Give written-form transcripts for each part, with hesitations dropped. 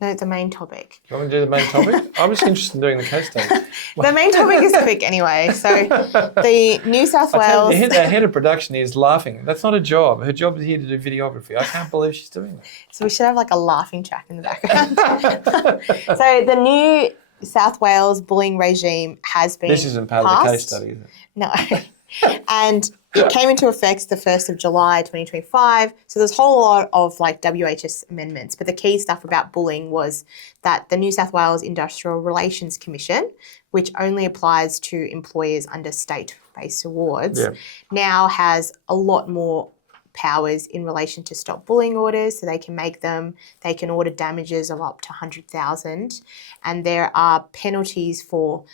No, the main topic. You want me to do the main topic? I'm just interested in doing the case study. The main topic is quick anyway. So the New South Wales... The head of production is laughing. That's not a job. Her job is here to do videography. I can't believe she's doing that. So we should have like a laughing track in the background. So the New South Wales bullying regime has been This isn't part passed. of the case study, is it? No. And it came into effect the 1st of July 2025. So there's a whole lot of like WHS amendments. But the key stuff about bullying was that the New South Wales Industrial Relations Commission, which only applies to employers under state-based awards, now has a lot more powers in relation to stop bullying orders. So they can order damages of up to 100,000. And there are penalties for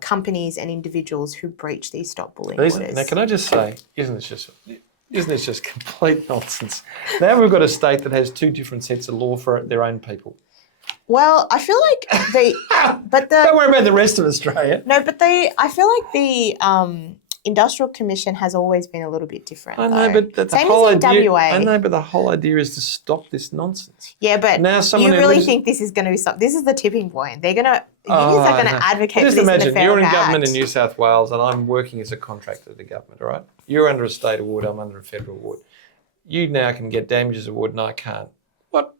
companies and individuals who breach these stop bullying orders. Now, can I just say, isn't this just complete nonsense? Now we've got a state that has two different sets of law for their own people. Well, I feel like don't worry about the rest of Australia. No, but I feel like the Industrial Commission has always been a little bit different. I know, though. but that's Same the whole as in idea. WA. I know, but the whole idea is to stop this nonsense. Yeah, but now you really think this is going to be stopped? This is the tipping point. Unions are going to advocate for this in the Just imagine, you're in Fair government Act. in New South Wales and I'm working as a contractor to the government, all right? You're under a state award, I'm under a federal award. You now can get damages award and I can't. What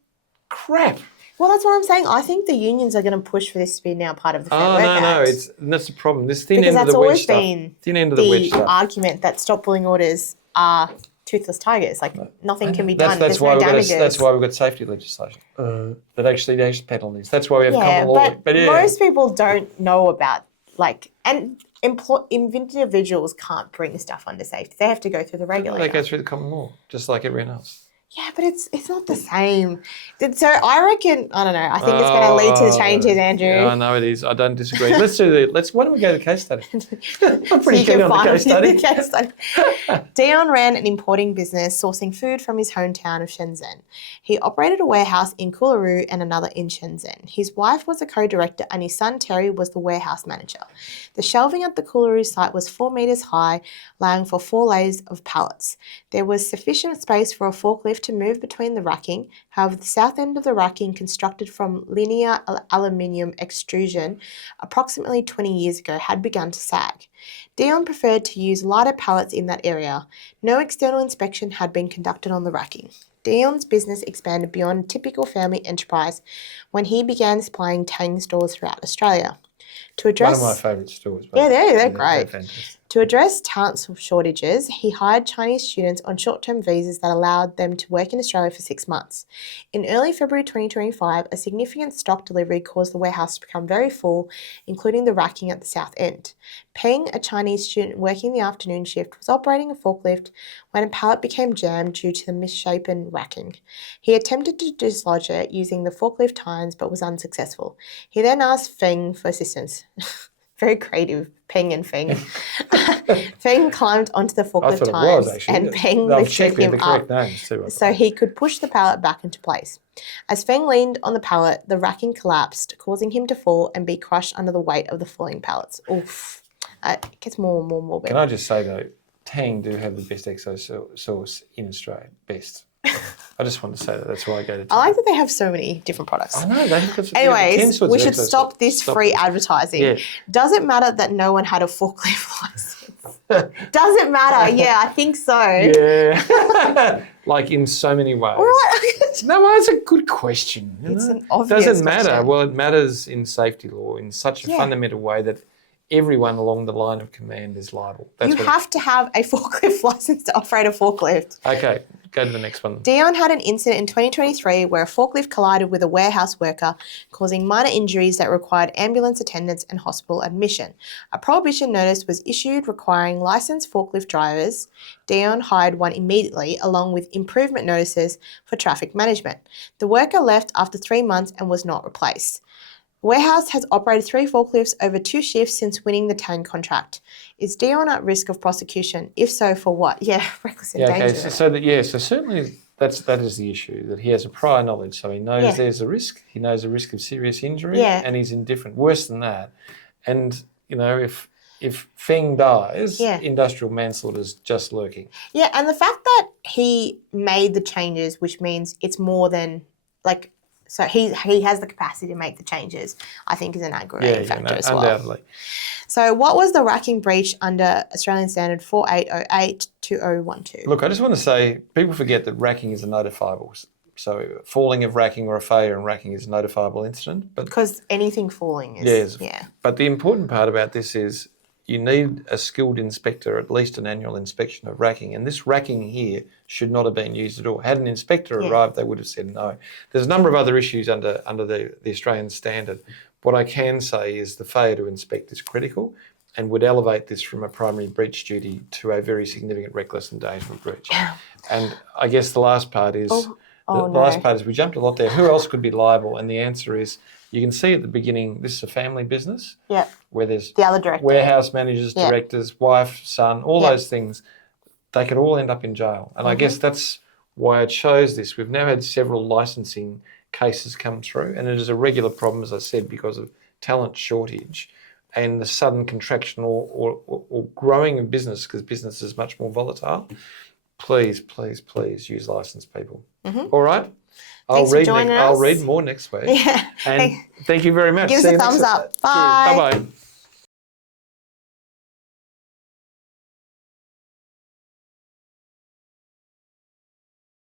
crap? Well, that's what I'm saying. I think the unions are going to push for this to be now part of the Fair Work Act. That's the problem. This thin Because end of that's the wedge always stuff. been Thin end of the wedge stuff. argument that stop bullying orders are toothless tigers. Like nothing can be done. That's There's why no damages. that's why we've got safety legislation that actually penalties. That's why we have common law. But most people don't know about individuals can't bring stuff under safety. They have to go through the regulator. They go through the common law, just like everyone else. Yeah, but it's not the same. So I reckon, I don't know, I think it's going to lead to the changes, Andrew. Yeah, I know it is. I don't disagree. Why don't we go to the case study? I'm pretty keen on the case study. Dion ran an importing business sourcing food from his hometown of Shenzhen. He operated a warehouse in Coolaroo and another in Shenzhen. His wife was a co-director and his son Terry was the warehouse manager. The shelving at the Coolaroo site was 4 metres high, allowing for 4 layers of pallets. There was sufficient space for a forklift to move between the racking. However, the south end of the racking, constructed from linear aluminium extrusion approximately 20 years ago, had begun to sag. Dion preferred to use lighter pallets in that area. No external inspection had been conducted on the racking. Dion's business expanded beyond typical family enterprise when he began supplying Tang stores throughout Australia. To address, one of my favourite stores. Yeah, they're great. They're To address talent shortages, he hired Chinese students on short-term visas that allowed them to work in Australia for 6 months. In early February 2025, a significant stock delivery caused the warehouse to become very full, including the racking at the south end. Peng, a Chinese student working the afternoon shift, was operating a forklift when a pallet became jammed due to the misshapen racking. He attempted to dislodge it using the forklift tines but was unsuccessful. He then asked Feng for assistance. Very creative, Peng and Feng. Feng climbed onto the forklift tines and Peng lifted him up so he could push the pallet back into place. As Feng leaned on the pallet, the racking collapsed, causing him to fall and be crushed under the weight of the falling pallets. Oof. It gets more and more morbid. Can I just say, though, Tang do have the best exosource in Australia. Best. I just want to say that. That's why I go to Tang. I like that they have so many different products. I know. They have got Anyways, we should stop this free advertising. Yeah. Does it matter that no one had a forklift license? Does it matter? Yeah, I think so. Yeah. Like in so many ways. No, it's a good question. It's an obvious Does it matter? question. Well, it matters in safety law in such a fundamental way that everyone along the line of command is liable. You have to have a forklift license to operate a forklift. Okay, go to the next one. Dion had an incident in 2023 where a forklift collided with a warehouse worker, causing minor injuries that required ambulance attendance and hospital admission. A prohibition notice was issued requiring licensed forklift drivers. Dion hired one immediately, along with improvement notices for traffic management. The worker left after 3 months and was not replaced. The warehouse has operated 3 forklifts over 2 shifts since winning the Tang contract. Is Dion at risk of prosecution? If so, for what? Yeah, reckless endangerment. Okay, so certainly that is the issue, that he has a prior knowledge, so he knows there's a risk, he knows a risk of serious injury, and he's indifferent. Worse than that, and if Feng dies, industrial manslaughter is just lurking. Yeah, and the fact that he made the changes, which means it's more than So he has the capacity to make the changes, I think, is an aggravating factor as well. Undoubtedly. So what was the racking breach under Australian Standard 4808-2012? Look, I just want to say, people forget that racking is a notifiable. So falling of racking or a failure in racking is a notifiable incident. Because anything falling is... But the important part about this is you need a skilled inspector, at least an annual inspection of racking. And this racking here should not have been used at all. Had an inspector arrived, they would have said no. There's a number of other issues under the Australian Standard. What I can say is the failure to inspect is critical and would elevate this from a primary breach duty to a very significant reckless endangerment breach. And I guess the last part is... last part is we jumped a lot there. Who else could be liable? And the answer is, you can see at the beginning, this is a family business where there's the other director, warehouse managers, directors, wife, son, all those things. They could all end up in jail. And I guess that's why I chose this. We've now had several licensing cases come through, and it is a regular problem, as I said, because of talent shortage and the sudden contraction or growing of business, because business is much more volatile. Please, please, please use licensed people. All right? I'll read more next week. And thank you very much. Give us a thumbs up. Bye. Cheers. Bye-bye.